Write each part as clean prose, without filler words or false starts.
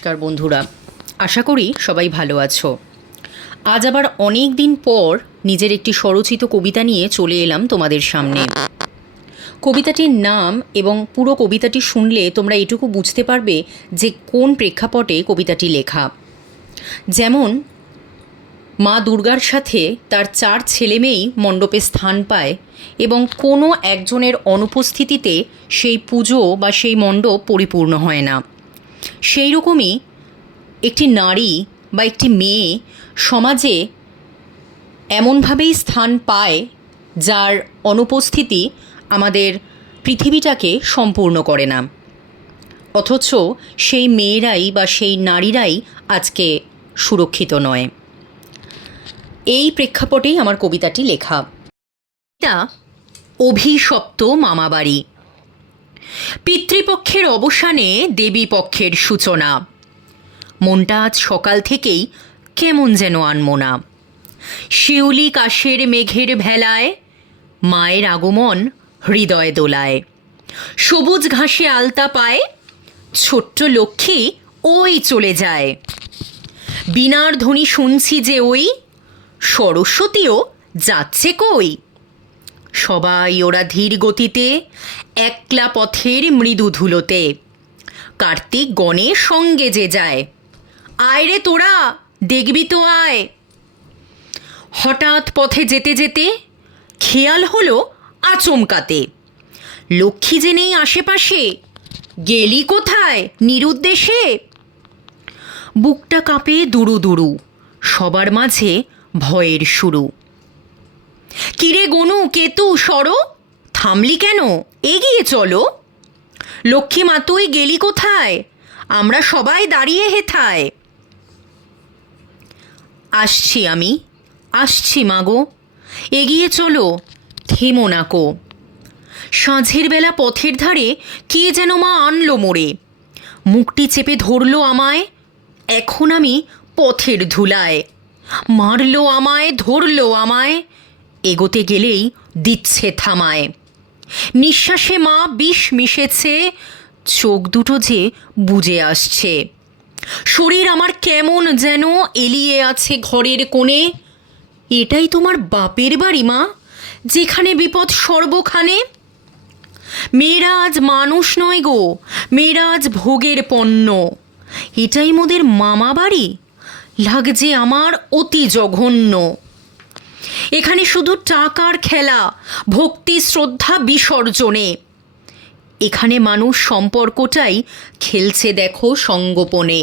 নমস্কার বন্ধুরা, আশা করি সবাই ভালো আছো। আজ আবার অনেক দিন পর নিজের একটি স্বরচিত কবিতা নিয়ে চলে এলাম তোমাদের সামনে। কবিতাটির নাম এবং পুরো কবিতাটি শুনলে তোমরা এটুকু বুঝতে পারবে যে কোন প্রেক্ষাপটে কবিতাটি লেখা। যেমন মা দুর্গার সাথে তার 4 ছেলেমেয়েই মণ্ডপে স্থান পায় এবং কোনো একজনের অনুপস্থিতিতে সেই পুজো বা সেই মণ্ডপ পরিপূর্ণ হয় না, সেই রকমই একটি নারী বা একটি মেয়ে সমাজে এমনভাবেই স্থান পায় যার অনুপস্থিতি আমাদের পৃথিবীটাকে সম্পূর্ণ করে না, অথচ সেই মেয়েরাই বা সেই নারীরাই আজকে সুরক্ষিত নয়। এই প্রেক্ষাপটেই আমার কবিতাটি লেখা। এটা অভিশপ্ত মামাবাড়ি। পিতৃপক্ষের অবসানে দেবী পক্ষের সূচনা। মনটা আজ সকাল থেকেই কেমন যেন আনমনা। শিউলি কাশের মেঘের ভেলায় মায়ের আগমন হৃদয় দোলায়। সবুজ ঘাসে আলতা পায়, ছোট্ট লক্ষ্মী ওই চলে যায়। বীণার ধ্বনি শুনছি যে ওই সরস্বতীও যাচ্ছে কই। সবাই ওরা ধীর গতিতে একলা পথের মৃদু ধুলোতে। কার্তিক গণের সঙ্গে যে যায়, আয় রে তোরা দেখবি তো আয়। হঠাৎ পথে যেতে যেতে খেয়াল হলো আচমকাতে, লক্ষ্মী যে নেই আশেপাশে, গেলি কোথায় নিরুদ্দেশে। বুকটা কাঁপে দুরু দুরু, সবার মাঝে ভয়ের শুরু। কিরে গনু কেতু সরো, থামলি কেন এগিয়ে চলো। লক্ষ্মী মা তুই গেলি কোথায়, আমরা সবাই দাঁড়িয়ে হেথায়। আসছি আমি, আসছি মাগো, এগিয়ে চলো থেমো নাকো। সাঁঝের বেলা পথের ধারে কে যেন মা আনলো মোড়ে, মুখটি চেপে ধরলো আমায়, এখন আমি পথের ধুলায়। মারলো আমায় ধরলো আমায়, এগোতে গেলেই দিচ্ছে থামায়। নিঃশ্বাসে মা বিষ মিশেছে, চোখ দুটো যে বুজে আসছে। শরীর আমার কেমন যেন এলিয়ে আছে ঘরের কোণে। এটাই তোমার বাপের বাড়ি মা, যেখানে বিপদ সর্বখানে। মেয়েরা আজ মানুষ নয় গো, মেয়েরা আজ ভোগের পণ্য। এটাই মোদের মামা বাড়ি, লাগছে আমার অতি জঘন্য। এখানে শুধু টাকার খেলা, ভক্তি শ্রদ্ধা বিসর্জনে। এখানে মানুষ সম্পর্কটাই খেলছে দেখো সঙ্গোপনে।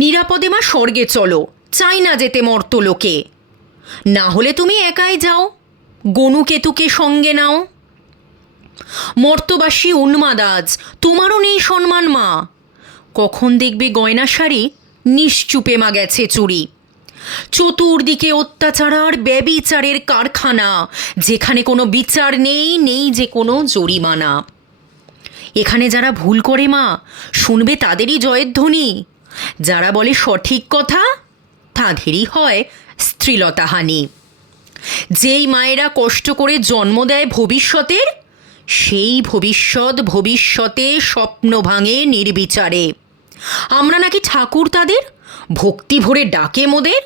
নিরাপদে মা স্বর্গে চলো, চাই না যেতে মর্তলোকে। না হলে তুমি একাই যাও, গনু কেতুকে সঙ্গে নাও। মর্তবাসী উন্মাদ আজ, তোমারও নেই সম্মান মা। কখন দেখবে গয়না শাড়ি নিশ্চুপে মা গেছে চুরি। চতুর্দিকে অত্যাচার আর ব্যভিচারের কারখানা, যেখানে কোনো বিচার নেই, নেই যে কোনো জরিমানা। এখানে যারা ভুল করে মা শুনবে তাদেরই জয়ের ধ্বনি, যারা বলে সঠিক কথা তাদেরই হয় স্ত্রীলতাহানি। যেই মায়েরা কষ্ট করে জন্ম দেয় ভবিষ্যতের, সেই ভবিষ্যৎ ভবিষ্যতে স্বপ্ন ভাঙে নির্বিচারে। আমরা নাকি ঠাকুর তাদের, ভক্তি ভরে ডাকে মোদের।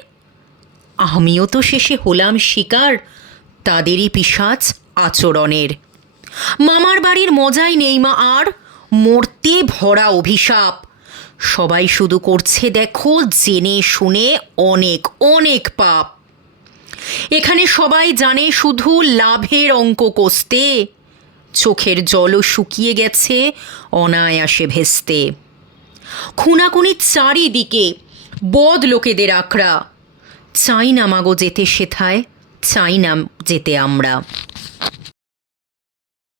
আমিও তো শেষে হলাম শিকার তাদেরই পিশাচ আচরণের। মামার বাড়ির মজাই নেই মা আর, মরতে ভরা অভিশাপ। সবাই শুধু করছে দেখো জেনে শুনে অনেক অনেক পাপ। এখানে সবাই জানে শুধু লাভের অঙ্ক কষতে, চোখের জলও শুকিয়ে গেছে অনায়াসে ভেস্তে। খুনাখুনি চারিদিকে, বদ লোকেদের আখড়া। চাই না মাগো যেতে সেথায়, চাই না যেতে আমরা।